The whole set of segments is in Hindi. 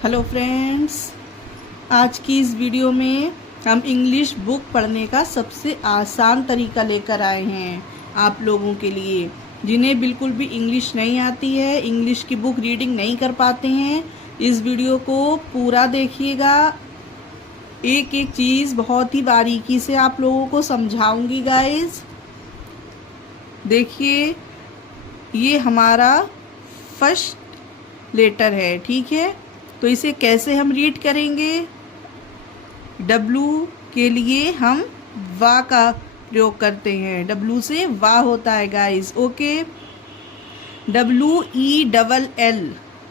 हेलो फ्रेंड्स, आज की इस वीडियो में हम इंग्लिश बुक पढ़ने का सबसे आसान तरीका लेकर आए हैं आप लोगों के लिए जिन्हें बिल्कुल भी इंग्लिश नहीं आती है, इंग्लिश की बुक रीडिंग नहीं कर पाते हैं। इस वीडियो को पूरा देखिएगा, एक एक चीज़ बहुत ही बारीकी से आप लोगों को समझाऊंगी गाइस। देखिए, ये हमारा फर्स्ट लेटर है, ठीक है। तो इसे कैसे हम रीड करेंगे? डब्लू के लिए हम वा का प्रयोग करते हैं। डब्लू से वा होता है गाइस, ओके। WELL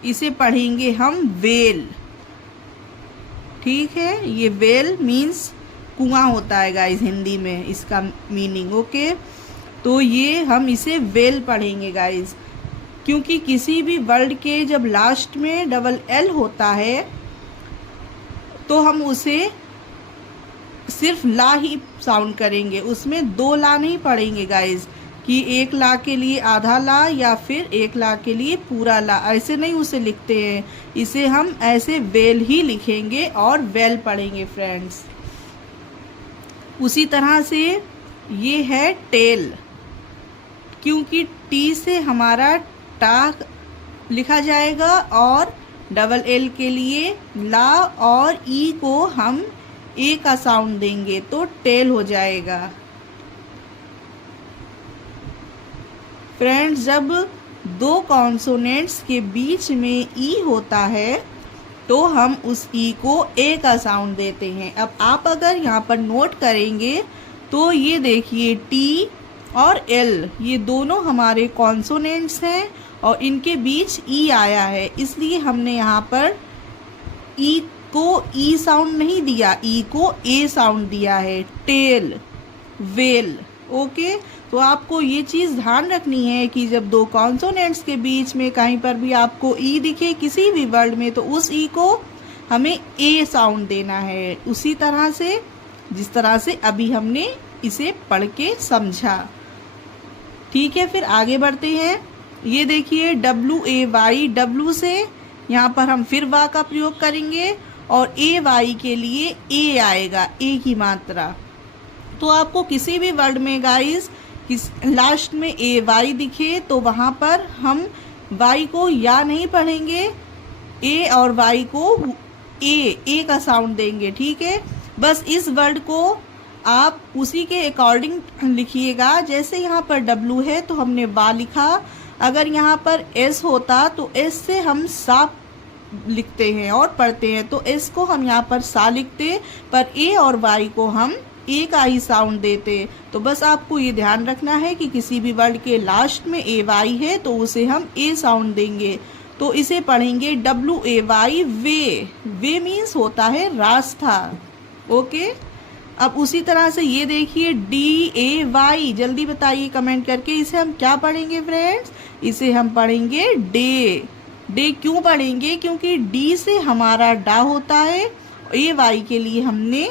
इसे पढ़ेंगे हम वेल, ठीक है। ये वेल मीन्स कुआं होता है गाइस हिंदी में, इसका मीनिंग, ओके। तो ये हम इसे वेल पढ़ेंगे गाइस, क्योंकि किसी भी वर्ड के जब लास्ट में LL होता है तो हम उसे सिर्फ ला ही साउंड करेंगे, उसमें दो ला नहीं पढ़ेंगे गाइस, कि एक ला के लिए आधा ला या फिर एक ला के लिए पूरा ला, ऐसे नहीं उसे लिखते हैं। इसे हम ऐसे वेल ही लिखेंगे और वेल पढ़ेंगे फ्रेंड्स। उसी तरह से ये है टेल, क्योंकि टी से हमारा टा लिखा जाएगा और LL के लिए ला और ई को हम ए का साउंड देंगे तो टेल हो जाएगा। फ्रेंड्स, जब दो कॉन्सोनेंट्स के बीच में ई होता है तो हम उस ई को ए का साउंड देते हैं। अब आप अगर यहाँ पर नोट करेंगे तो ये देखिए टी और एल, ये दोनों हमारे कॉन्सोनेंट्स हैं और इनके बीच ई आया है, इसलिए हमने यहाँ पर ई को ई साउंड नहीं दिया, ई को ए साउंड दिया है। Tell, well, okay. तो आपको ये चीज़ ध्यान रखनी है कि जब दो कॉन्सोनेंट्स के बीच में कहीं पर भी आपको ई दिखे किसी भी वर्ड में, तो उस ई को हमें ए साउंड देना है, उसी तरह से जिस तरह से अभी हमने इसे पढ़ के समझा, ठीक है। फिर आगे बढ़ते हैं। ये देखिए WAY, डब्लू से यहाँ पर हम फिर वा का प्रयोग करेंगे और AY के लिए ए आएगा, ए की मात्रा। तो आपको किसी भी वर्ड में गाइस लास्ट में AY दिखे तो वहाँ पर हम Y को या नहीं पढ़ेंगे, ए और Y को ए का साउंड देंगे, ठीक है। बस इस वर्ड को आप उसी के अकॉर्डिंग लिखिएगा। जैसे यहाँ पर W है तो हमने वा लिखा, अगर यहाँ पर S होता तो S से हम सा लिखते हैं और पढ़ते हैं, तो S को हम यहाँ पर सा लिखते, पर A और Y को हम ए का ही साउंड देते। तो बस आपको ये ध्यान रखना है कि किसी भी वर्ड के लास्ट में AY है तो उसे हम ए साउंड देंगे। तो इसे पढ़ेंगे WAY, वे मीन्स होता है रास्ता, ओके। अब उसी तरह से ये देखिए DAY, जल्दी बताइए कमेंट करके, इसे हम क्या पढ़ेंगे फ्रेंड्स? इसे हम पढ़ेंगे डे। डे क्यों पढ़ेंगे? क्योंकि डी से हमारा डा होता है, AY के लिए हमने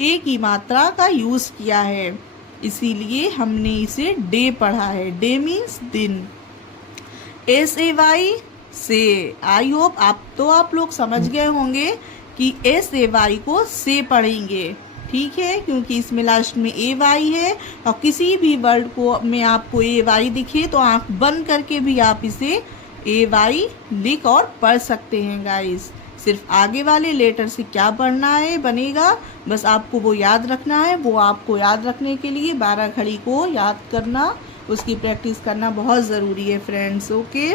ए की मात्रा का यूज़ किया है, इसीलिए हमने इसे डे पढ़ा है। डे मीन्स दिन। SAY से, आई होप आप लोग समझ गए होंगे कि SAY को से पढ़ेंगे, ठीक है, क्योंकि इसमें लास्ट में AY है और किसी भी वर्ड को में आपको AY दिखे तो आंख बंद करके भी आप इसे AY लिख और पढ़ सकते हैं गाइस। सिर्फ आगे वाले लेटर से क्या पढ़ना है बनेगा, बस आपको वो याद रखना है। वो आपको याद रखने के लिए 12 घड़ी को याद करना, उसकी प्रैक्टिस करना बहुत ज़रूरी है फ्रेंड्स, ओके।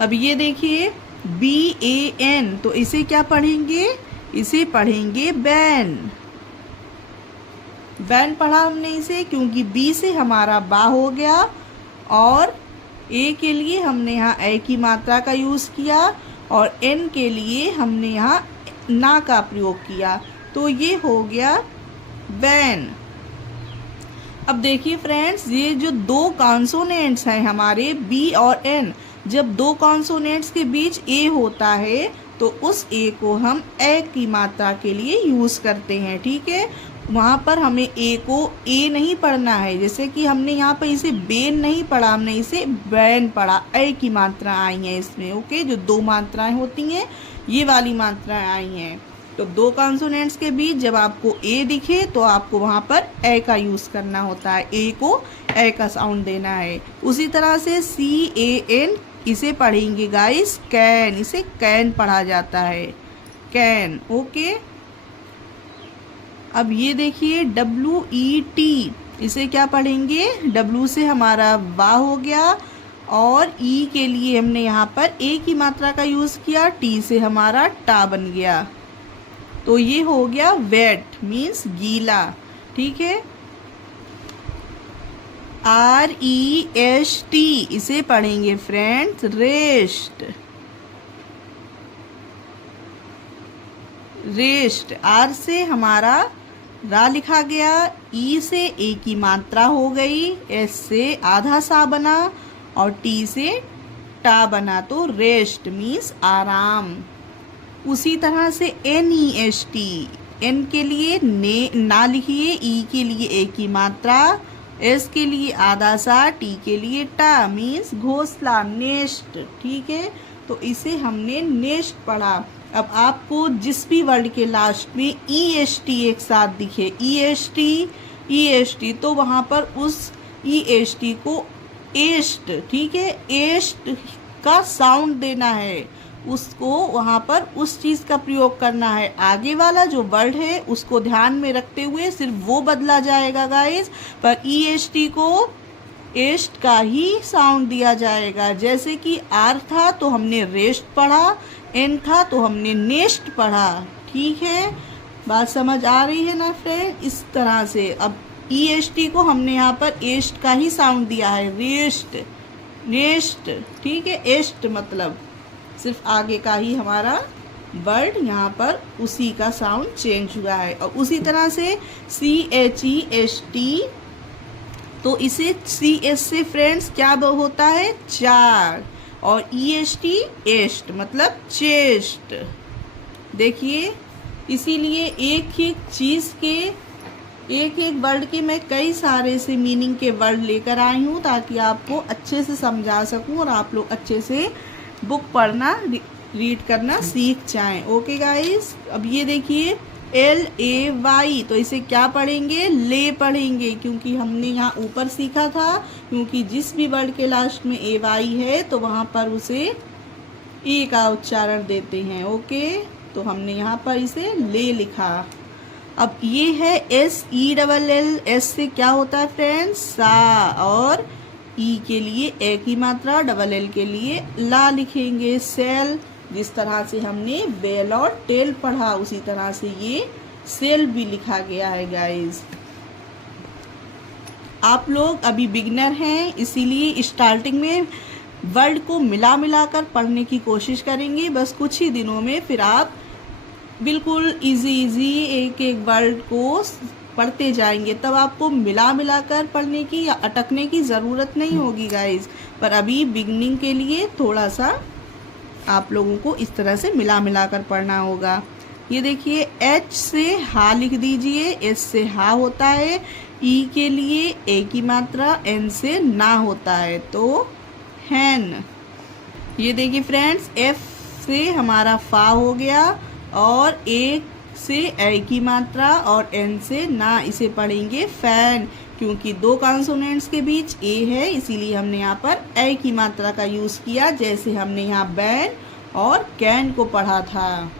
अब ये देखिए BAN, तो इसे क्या पढ़ेंगे? इसे पढ़ेंगे बैन। बैन पढ़ा हमने इसे क्योंकि बी से हमारा बा हो गया और ए के लिए हमने यहाँ ए की मात्रा का यूज़ किया और एन के लिए हमने यहाँ ना का प्रयोग किया, तो ये हो गया बैन। अब देखिए फ्रेंड्स, ये जो दो कॉन्सोनेंट्स हैं हमारे बी और एन, जब दो कॉन्सोनेंट्स के बीच ए होता है तो उस ए को हम ए की मात्रा के लिए यूज़ करते हैं, ठीक है। वहाँ पर हमें ए को ए नहीं पढ़ना है, जैसे कि हमने यहाँ पर इसे बेन नहीं पढ़ा, हमने इसे बैन पढ़ा। ए की मात्रा आई हैं इसमें, ओके। जो 2 मात्राएं होती हैं ये वाली मात्राएं आई हैं। तो 2 कॉन्सोनेंट्स के बीच जब आपको ए दिखे तो आपको वहाँ पर ए का यूज़ करना होता है, ए को ए का साउंड देना है। उसी तरह से CAN इसे पढ़ेंगे गाइस कैन, इसे कैन पढ़ा जाता है, कैन, ओके। अब ये देखिए WET, इसे क्या पढ़ेंगे, W से हमारा वा हो गया और E के लिए हमने यहाँ पर ए की मात्रा का यूज़ किया, T से हमारा टा बन गया। तो ये हो गया वेट, मीन्स गीला, ठीक है। REST इसे पढ़ेंगे फ्रेंड्स रेस्ट, रेस्ट। R से हमारा रा लिखा गया, E से ए की मात्रा हो गई, S से आधा सा बना और T से टा बना, तो रेस्ट मीन्स आराम। उसी तरह से NEST, N के लिए ने ना लिखिए, E के लिए ए की मात्रा, S के लिए आधा सा, T के लिए टा, मीन्स घोंसला, नेस्ट, ठीक है। तो इसे हमने नेस्ट पढ़ा। अब आपको जिस भी वर्ड के लास्ट में EST एक साथ दिखे, EST, तो वहाँ पर उस EST को एस्ट, ठीक है, एस्ट का साउंड देना है, उसको वहाँ पर उस चीज़ का प्रयोग करना है। आगे वाला जो वर्ड है उसको ध्यान में रखते हुए सिर्फ वो बदला जाएगा गाइस, पर EST को एस्ट का ही साउंड दिया जाएगा। जैसे कि आर था तो हमने रेस्ट पढ़ा, एन था तो हमने नेस्ट पढ़ा, ठीक है। बात समझ आ रही है ना फ्रेंड? इस तरह से अब EST को हमने यहाँ पर एस्ट का ही साउंड दिया है, रेस्ट, नेस्ट, ठीक है। एस्ट मतलब सिर्फ आगे का ही हमारा वर्ड यहाँ पर उसी का साउंड चेंज हुआ है। और उसी तरह से CHEST, तो इसे CS से फ्रेंड्स क्या होता है, चार, और EST एस्ट मतलब चेस्ट। देखिए, इसीलिए एक एक चीज़ के एक एक वर्ड के मैं कई सारे से मीनिंग के वर्ड लेकर आई हूँ ताकि आपको अच्छे से समझा सकूँ और आप लोग अच्छे से बुक पढ़ना रीड करना सीख जाएं। ओके गाइस, अब ये देखिए LAY, तो इसे क्या पढ़ेंगे, ले पढ़ेंगे, क्योंकि हमने यहाँ ऊपर सीखा था क्योंकि जिस भी वर्ड के लास्ट में AY है तो वहाँ पर उसे ए का उच्चारण देते हैं। ओके, तो हमने यहाँ पर इसे ले लिखा। अब ये है SELL, S से क्या होता है फ्रेंड्स, सा, और ई के लिए ए की मात्रा, LL के लिए ला लिखेंगे, सेल। जिस तरह से हमने बेल और टेल पढ़ा उसी तरह से ये सेल भी लिखा गया है गाइस। आप लोग अभी बिगिनर हैं, इसीलिए स्टार्टिंग में वर्ड को मिला मिलाकर पढ़ने की कोशिश करेंगे। बस कुछ ही दिनों में फिर आप बिल्कुल इजी एक एक वर्ड को पढ़ते जाएंगे, तब आपको मिला मिलाकर पढ़ने की या अटकने की ज़रूरत नहीं होगी गाइस। पर अभी बिगनिंग के लिए थोड़ा सा आप लोगों को इस तरह से मिला मिलाकर पढ़ना होगा। ये देखिए, H से हा लिख दीजिए, S से हा होता है, E के लिए ए की मात्रा, N से ना होता है, तो हैन। ये देखिए फ्रेंड्स, F से हमारा फा हो गया और ए से ए की मात्रा और एन से ना, इसे पढ़ेंगे फैन, क्योंकि 2 कॉन्सोनेंट्स के बीच ए है इसीलिए हमने यहाँ पर ए की मात्रा का यूज़ किया, जैसे हमने यहाँ बैन और कैन को पढ़ा था।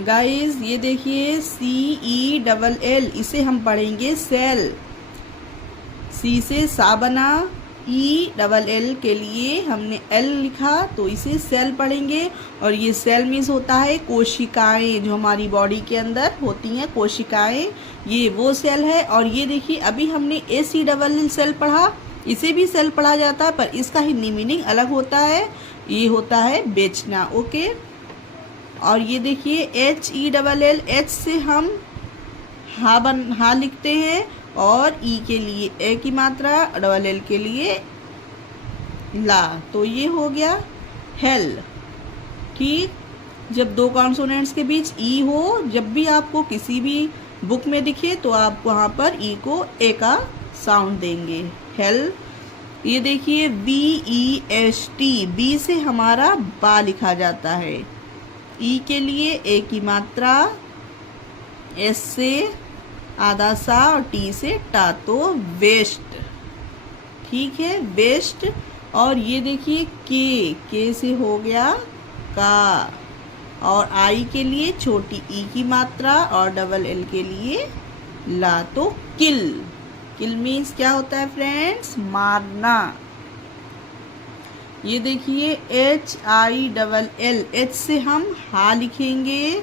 गाइस ये देखिए CELL, इसे हम पढ़ेंगे सेल। सी से सा बना, ELL के लिए हमने L लिखा तो इसे सेल पढ़ेंगे। और ये सेल मीन्स होता है कोशिकाएं, जो हमारी बॉडी के अंदर होती हैं कोशिकाएं, ये वो सेल है। और ये देखिए, अभी हमने ACELL सेल पढ़ा, इसे भी सेल पढ़ा जाता है पर इसका ही मीनिंग अलग होता है, ये होता है बेचना। ओके, और ये देखिए HELL, H से हम हा लिखते हैं और ई के लिए ए की मात्रा, LL के लिए ला, तो ये हो गया हेल, ठीक। जब दो कॉन्सोनेंट्स के बीच ई हो, जब भी आपको किसी भी बुक में दिखे तो आप वहाँ पर ई को ए का साउंड देंगे। हेल, ये देखिए VEST, बी से हमारा बा लिखा जाता है। ई के लिए ए की मात्रा, एस से आधा सा और टी से टा, तो वेस्ट। ठीक है, वेस्ट। और ये देखिए के से हो गया का, और आई के लिए छोटी ई की मात्रा और डबल एल के लिए ला, तो किल। किल मीन्स क्या होता है फ्रेंड्स? मारना। ये देखिए HILL, एच से हम हा लिखेंगे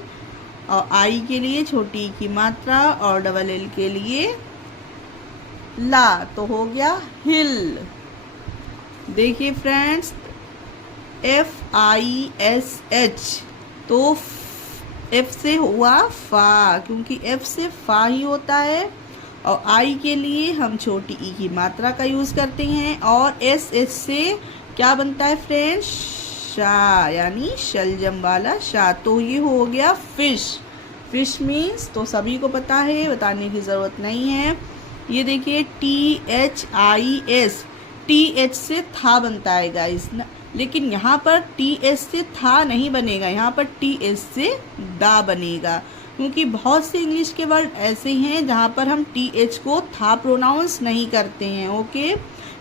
और आई के लिए छोटी ई की मात्रा और डबल एल के लिए ला, तो हो गया हिल। देखिए फ्रेंड्स FISH, तो एफ से हुआ फा, क्योंकि एफ से फा ही होता है। और आई के लिए हम छोटी ई की मात्रा का यूज़ करते हैं। और एस से क्या बनता है फ्रेंड्स? शा, यानी शलजम वाला शा, तो ये हो गया फिश। फिश मीन्स तो सभी को पता है, बताने की ज़रूरत नहीं है। ये देखिए THIS, TH से था बनता है गाइस, लेकिन यहाँ पर TS से था नहीं बनेगा, यहाँ पर TS से दा बनेगा, क्योंकि बहुत से इंग्लिश के वर्ड ऐसे हैं जहाँ पर हम TH को था प्रोनाउंस नहीं करते हैं। ओके,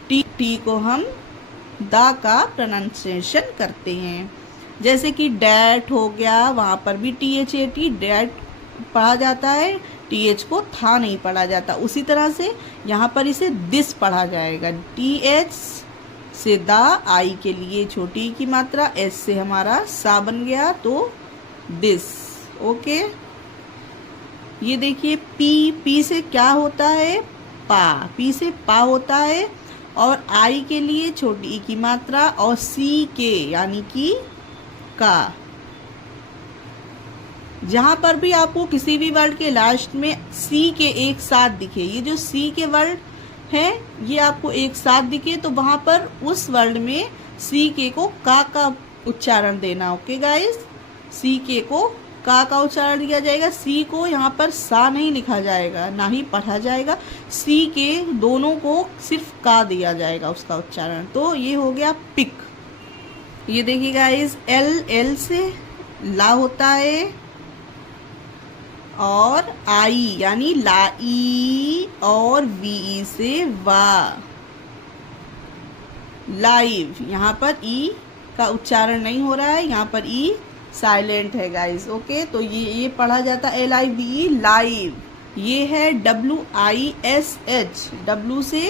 टी को हम दा का प्रोनाउंसिएशन करते हैं। जैसे कि डैट हो गया, वहाँ पर भी THAT डैट पढ़ा जाता है, TH को था नहीं पढ़ा जाता। उसी तरह से यहाँ पर इसे दिस पढ़ा जाएगा। TH से दा, आई के लिए छोटी की मात्रा, एस से हमारा सा बन गया, तो दिस। ओके, ये देखिए पी से क्या होता है? पा, पी से पा होता है। और आई के लिए छोटी ई की मात्रा और सी के यानी कि का। जहाँ पर भी आपको किसी भी वर्ड के लास्ट में सी के एक साथ दिखे, ये जो सी के वर्ड है ये आपको एक साथ दिखे, तो वहाँ पर उस वर्ड में सी के को का उच्चारण देना। ओके गाइस, सी के को का उच्चारण दिया जाएगा। सी को यहाँ पर सा नहीं लिखा जाएगा, ना ही पढ़ा जाएगा। सी के दोनों को सिर्फ का दिया जाएगा उसका उच्चारण। तो ये हो गया पिक। ये देखिए गाइस, एल से ला होता है, और आई यानी लाई, और वी से वा, लाइव। यहाँ पर ई का उच्चारण नहीं हो रहा है, यहाँ पर ई साइलेंट है गाइस। ओके, तो ये पढ़ा जाता है LIVE, लाइव। ये है WISH, डब्लू से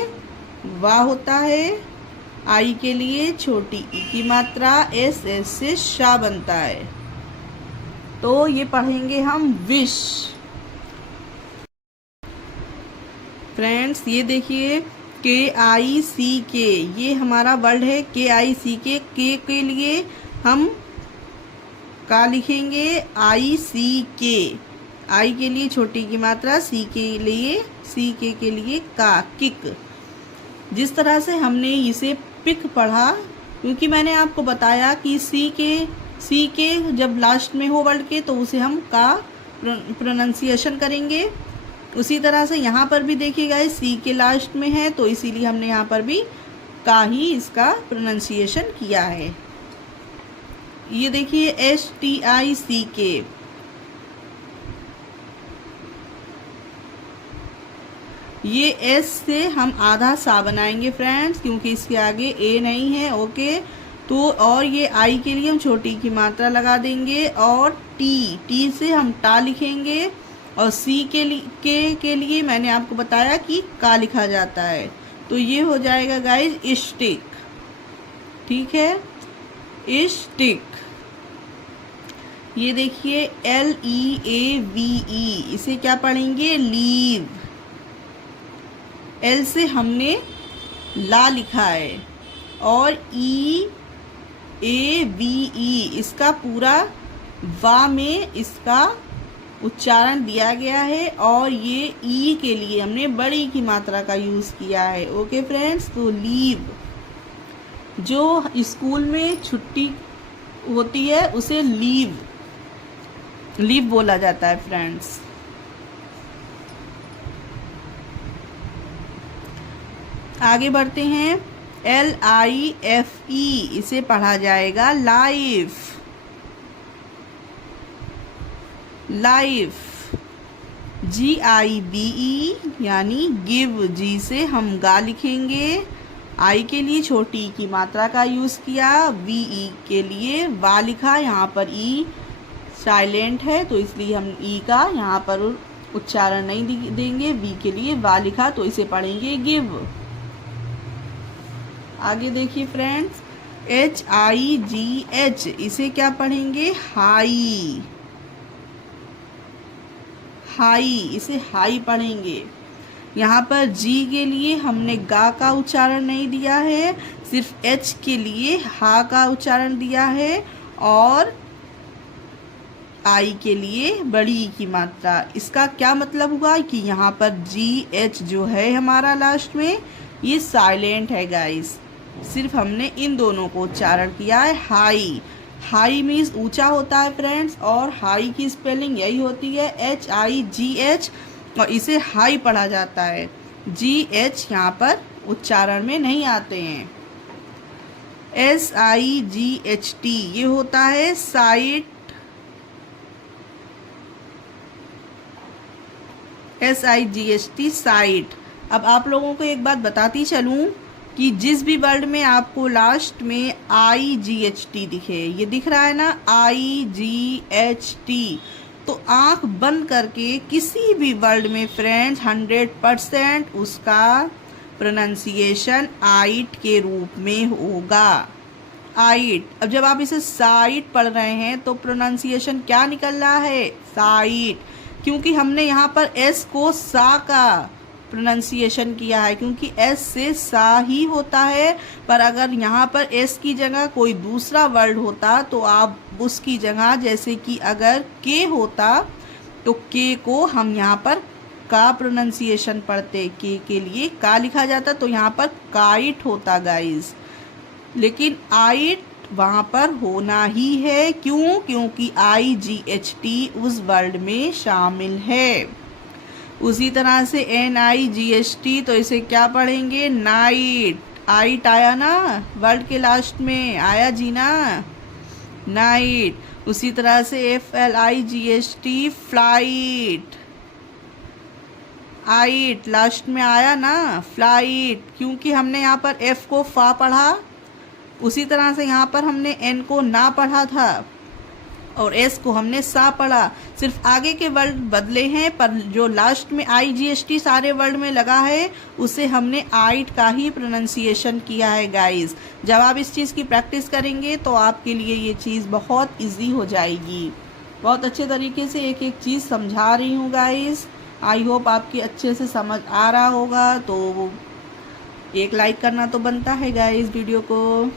वा होता है, आई के लिए छोटी ई की मात्रा, एस से शा बनता है, तो ये पढ़ेंगे हम विश। फ्रेंड्स ये देखिए KICK, ये हमारा वर्ड है KICK। के लिए हम का लिखेंगे ICK, आई के लिए छोटी की मात्रा, सी के लिए का, किक। जिस तरह से हमने इसे पिक पढ़ा, क्योंकि मैंने आपको बताया कि सी के जब लास्ट में हो वर्ड के तो उसे हम का प्रोनाउंसिएशन करेंगे। उसी तरह से यहाँ पर भी देखिएगा सी के लास्ट में है, तो इसीलिए हमने यहाँ पर भी का ही इसका प्रोनाउंसिएशन किया है। ये देखिए STICK, ये एस से हम आधा सा बनाएंगे फ्रेंड्स, क्योंकि इसके आगे ए नहीं है। ओके, तो और ये आई के लिए हम छोटी की मात्रा लगा देंगे, और टी से हम टा लिखेंगे, और सी के लिए मैंने आपको बताया कि का लिखा जाता है, तो ये हो जाएगा गाइज स्टिक। ठीक है, स्टिक। ये देखिए LEAVE, इसे क्या पढ़ेंगे? लीव। एल से हमने ला लिखा है, और EAVE, इसका पूरा वा में इसका उच्चारण दिया गया है, और ये ई के लिए हमने बड़ी की मात्रा का यूज़ किया है। ओके फ्रेंड्स, तो लीव, जो स्कूल में छुट्टी होती है उसे लीव लीफ बोला जाता है फ्रेंड्स। आगे बढ़ते हैं। LIFE, इसे पढ़ा जाएगा लाइफ। लाइफ। GIVE यानी गिव, जी से हम गा लिखेंगे। आई के लिए छोटी ई की मात्रा का यूज़ किया, VE के लिए वा लिखा, यहाँ पर ई साइलेंट है तो इसलिए हम ई का यहाँ पर उच्चारण नहीं देंगे। वी के लिए वा लिखा तो इसे पढ़ेंगे गिव। आगे देखिए फ्रेंड्स, HIGH, इसे क्या पढ़ेंगे? हाई। हाई, इसे हाई पढ़ेंगे। यहाँ पर जी के लिए हमने गा का उच्चारण नहीं दिया है, सिर्फ H के लिए हा का उच्चारण दिया है, और आई के लिए बड़ी ई की मात्रा। इसका क्या मतलब हुआ कि यहाँ पर GH जो है हमारा लास्ट में, ये साइलेंट है गाइस। सिर्फ हमने इन दोनों को उच्चारण किया है। हाई। हाई मीन्स ऊंचा होता है फ्रेंड्स, और हाई की स्पेलिंग यही होती है HIGH, और इसे हाई पढ़ा जाता है। GH यहाँ पर उच्चारण में नहीं आते हैं। SIGHT, ये होता है साइट। SIGHT site. अब आप लोगों को एक बात बताती चलूँ कि जिस भी वर्ड में आपको लास्ट में IGHT दिखे, ये दिख रहा है ना IGHT, तो आंख बंद करके किसी भी वर्ड में फ्रेंड्स 100% उसका प्रोनाउंसिएशन आइट के रूप में होगा। आइट। अब जब आप इसे साइट पढ़ रहे हैं तो प्रोनाउंसिएशन क्या निकल रहा है? साइट, क्योंकि हमने यहाँ पर एस को सा का प्रोनाउंसिएशन किया है, क्योंकि एस से सा ही होता है। पर अगर यहाँ पर एस की जगह कोई दूसरा वर्ड होता तो आप उसकी जगह, जैसे कि अगर के होता तो के को हम यहाँ पर का प्रोनाउंसिएशन पढ़ते, के लिए का लिखा जाता, तो यहाँ पर काइट होता गाइस। लेकिन आइट वहाँ पर होना ही है। क्यों? क्योंकि IGHT उस वर्ड में शामिल है। उसी तरह से NIGHT, तो इसे क्या पढ़ेंगे? नाइट। आइट आया ना वर्ड के लास्ट में, आया जी ना, नाइट। उसी तरह से FLIGHT फ्लाइट। आइट लास्ट में आया ना, फ्लाइट, क्योंकि हमने यहाँ पर F को फा पढ़ा। उसी तरह से यहाँ पर हमने N को ना पढ़ा था और S को हमने सा पढ़ा। सिर्फ आगे के वर्ड बदले हैं, पर जो लास्ट में IGHT सारे वर्ड में लगा है उसे हमने आइट का ही प्रोनाउंसिएशन किया है गाइस। जब आप इस चीज़ की प्रैक्टिस करेंगे तो आपके लिए ये चीज़ बहुत इजी हो जाएगी। बहुत अच्छे तरीके से एक एक चीज़ समझा रही हूँ गाइस। आई होप आपकी अच्छे से समझ आ रहा होगा। तो एक लाइक करना तो बनता है गाइस वीडियो को।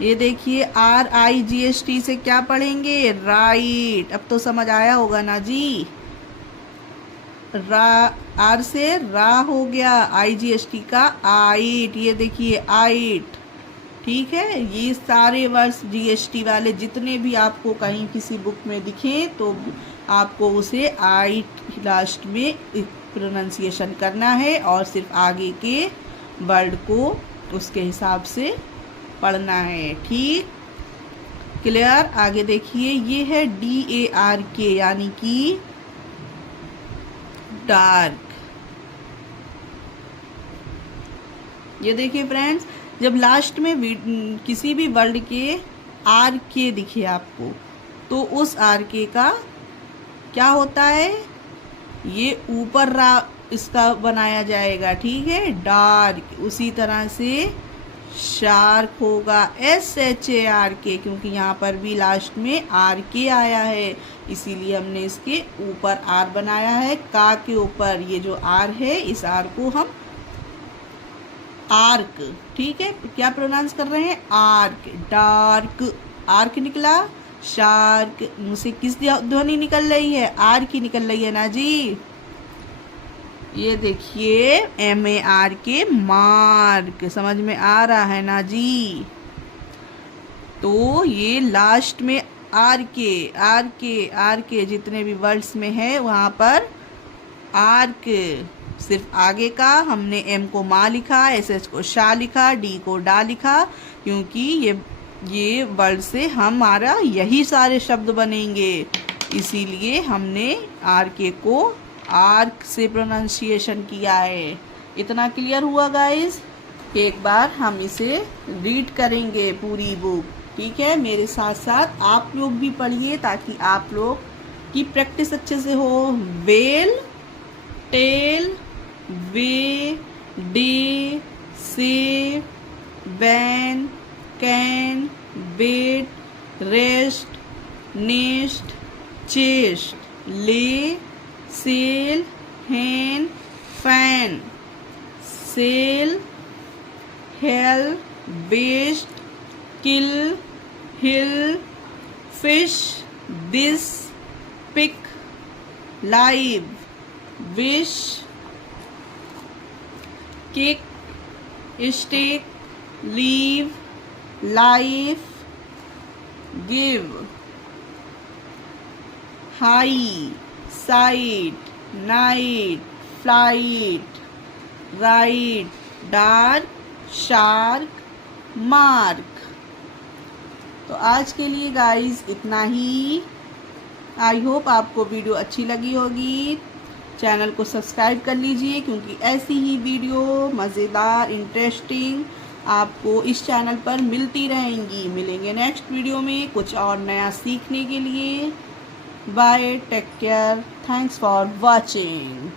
ये देखिए RIGHT से क्या पढ़ेंगे? राइट। अब तो समझ आया होगा ना जी। आर से रा हो गया, IGHT का आइट। ये देखिए आइट, ठीक है। ये सारे वर्ड्स GHT वाले जितने भी आपको कहीं किसी बुक में दिखें तो आपको उसे आइट लास्ट में प्रोनाउंसिएशन करना है और सिर्फ आगे के वर्ड को उसके हिसाब से पढ़ना है। ठीक, क्लियर। आगे देखिए, ये है DARK यानी कि डार्क। ये देखिए फ्रेंड्स, जब लास्ट में किसी भी वर्ड के RK दिखे आपको तो उस RK का क्या होता है? ये ऊपर रा इसका बनाया जाएगा, ठीक है, डार्क। उसी तरह से शार्क होगा SHARK, क्योंकि यहाँ पर भी लास्ट में RK आया है, इसीलिए हमने इसके ऊपर R बनाया है। का के ऊपर ये जो R है, इस R को हम आर्क, ठीक है, क्या प्रोनाउंस कर रहे हैं? आर्क। डार्क, आर्क निकला। शार्क, मुँह से किस ध्वनि निकल रही है? आर की निकल रही है ना जी। ये देखिए MARK, मार्क। समझ में आ रहा है ना जी। तो ये लास्ट में आर के जितने भी वर्ड्स में है वहाँ पर आर्क। सिर्फ आगे का हमने एम को माँ लिखा, एस एच को शा लिखा, डी को डा लिखा, क्योंकि ये वर्ड से हमारा यही सारे शब्द बनेंगे, इसीलिए हमने आर के को आर्क से प्रोनाउंसिएशन किया है। इतना क्लियर हुआ गाइस? एक बार हम इसे रीड करेंगे पूरी बुक, ठीक है? मेरे साथ साथ आप लोग भी पढ़िए ताकि आप लोग की प्रैक्टिस अच्छे से हो। Well, tell, way, day, say, van, can, wait, rest, nest, chest, lay, sell, hen, fan, sell, hell, west, kill, hill, fish, this, pick, live, wish, kick, stick, leave, life, give, high, site, night, flight, right, dark, shark, mark. तो आज के लिए गाइस इतना ही। आई होप आपको वीडियो अच्छी लगी होगी। चैनल को सब्सक्राइब कर लीजिए, क्योंकि ऐसी ही वीडियो मज़ेदार, इंटरेस्टिंग आपको इस चैनल पर मिलती रहेंगी। मिलेंगे नेक्स्ट वीडियो में कुछ और नया सीखने के लिए। Bye, take care, thanks for watching.